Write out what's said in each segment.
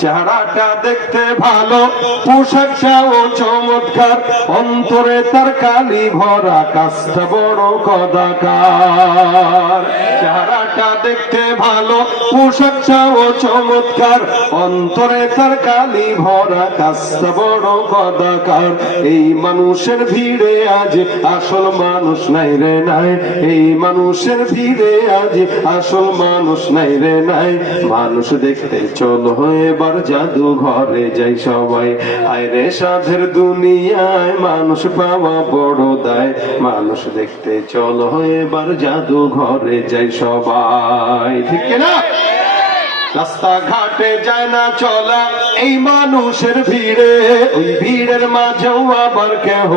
চেহারাটা দেখতে ভালো, পোশাকটাও চমৎকার, অন্তরে তার কালি ভরা, কাজটা বড় কদাকার। চেহারাটা দেখতে ভালো, পোশাকটাও চমৎকার, অন্তরে তার কালি ভরা, কাজটা বড় কদাকার। এই মানুষের ভিড়ে আজ আসল মানুষ নাই রে নাই, এই মানুষের ভিড়ে আজ আসল মানুষ নাই রে নাই। মানুষ দেখতে চলো এবার জাদু ঘরে যাই সবাই, আইরে সাধের দুনিয়ায় মানুষ পাওয়া বড় দায়। মানুষ দেখতে চলো এবার জাদু ঘরে যাই সবাই, ঠিক না? রাস্তাঘাটে যায় না চলা এই মানুষের ভিড়ে, ওই ভিড়ের মাঝেও আবার কেহ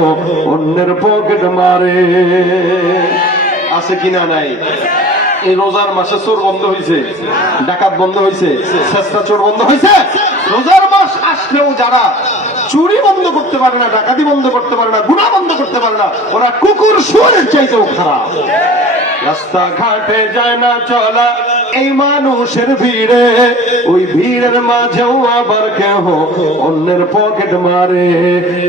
অন্যের পকেট মারে। আছে কিনা নাই? এই রোজার মাসে চোর বন্ধ হয়েছে, ডাকাত বন্ধ হয়েছে, চেষ্টা চোর বন্ধ হয়েছে। রোজার মাস আসলেও যারা চুরি বন্ধ করতে পারে না, ডাকাতি বন্ধ করতে পারে না, গুনাহ বন্ধ করতে পারে না, ওরা কুকুর শুয়োরের চাইতেও খারাপ। রাস্তাঘাটে যায় না চলা এই মানুষের ভিড়ে, ওই ভিড়ের মাঝেও আবার কেহ অন্যের পকেট মারে।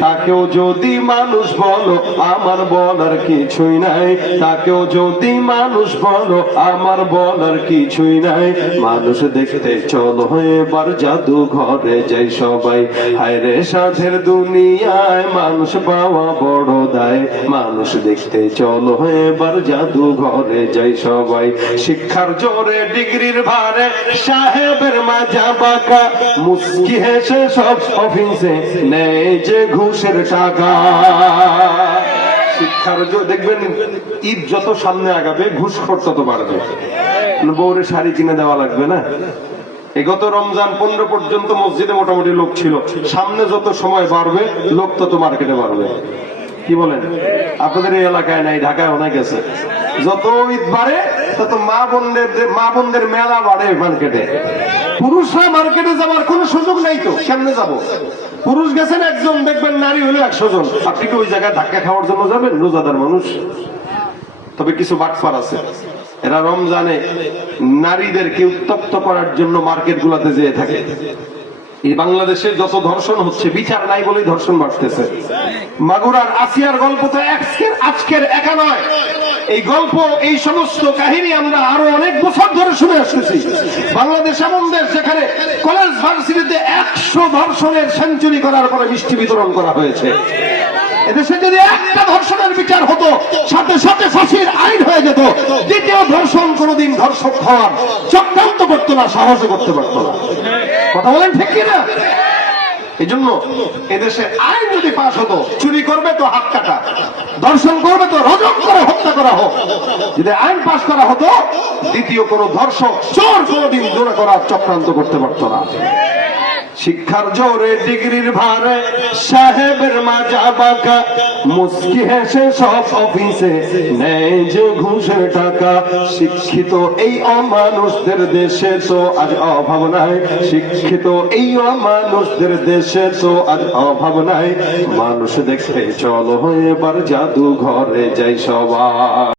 তাকেও যদি মানুষ বলো আমার বলার কিছুই নাই, তাকেও যদি মানুষ বলো আমার বলার কিছুই নাই। মানুষ দেখতে চলো এবার জাদু ঘরে যাই সবাই, হায়রে সাধের দুনিয়ায় মানুষ পাওয়া বড় দায়। মানুষ দেখতে চলো এবার জাদু ঘরে যাই সবাই। শিক্ষার জোরে ডিগ্রির ভারে সাহেবের মাজা বাঁকা, মুস্কি হেসে সব অফিসে নেই যে ঘুষের টাকা। শিক্ষার জোর দেখবেন ঈদ যত সামনে আগাবে ঘুষখোর তত বাড়বে। বউরে শাড়ি কিনে দেওয়া লাগবে না। এই গত রমজান 15 পর্যন্ত মসজিদে মোটামুটি লোক ছিল, সামনে যত সময় বাড়বে লোক তত মার্কেটে বাড়বে। কি বলেন? আপনাদের এই এলাকায় নাই, ঢাকায় অনেক আছে। যত ঈদ বাড়ে তত মা বোনদের মেলা বাড়ে মার্কেটে। পুরুষরা মার্কেটে যাওয়ার কোন সুযোগ নাই, তো কেমনে যাব? পুরুষ গেছেন একজন, দেখবেন নারী হলো 100 জন। আপনি কি ওই জায়গায় ধাক্কা খাওয়ার জন্য যাবেন? রোজাদার মানুষ। তবে কিছু বাটপার আছে, এরা রমজানে নারীদেরকে উত্তপ্ত করার জন্য মার্কেট গুলাতে যেয়ে থাকে। এই বাংলাদেশে যত ধর্ষণ হচ্ছে বিচার নাই বলেই ধর্ষণ বাড়তেছে। মাগুরার আসিয়ার গল্প তো আজকের একা নয়, এই গল্প এই সমস্ত কাহিনী আমরা আরো অনেক বছর ধরে শুনে আসতেছি। বাংলাদেশ এমন দেশ যেখানে কলেজ ভার্সিটিতে 100 ধর্ষণের সেঞ্চুরি করার পরে মিষ্টি বিতরণ করা হয়েছে। এদেশে যদি একটা ধর্ষণের বিচার হতো সাথে সাথে ফাঁসির আইন হয়ে যেত। দ্বিতীয় ধর্ষণ কোনদিন ধর্ষক হওয়ার চক্রান্ত করতো না, সাহসও করতে পারতো না। কথা বলেন ঠিক কিনা? এই জন্য এদেশে আইন যদি পাশ হতো, চুরি করবে তো হাত কাটা, ধর্ষণ করবে তো রজম করে হত্যা করা হোক, যদি আইন পাশ করা হতো দ্বিতীয় কোন ধর্ষক চোর কোনদিন জোরে করার চক্রান্ত করতে পারতো না। শিক্ষার জোরে ডিগ্রির ভারে সাহেবের মাজা বাঁকা, মুস্কি হেসে সব অফিসে নেই যে ঘুষের টাকা। শিক্ষিত এই অমানুষদের দেশে তো আজ অভাব নাই, শিক্ষিত এই অমানুষদের দেশে তো আজ অভাব নাই। মানুষ দেখতে চলো এবার জাদু ঘরে যাই সবাই।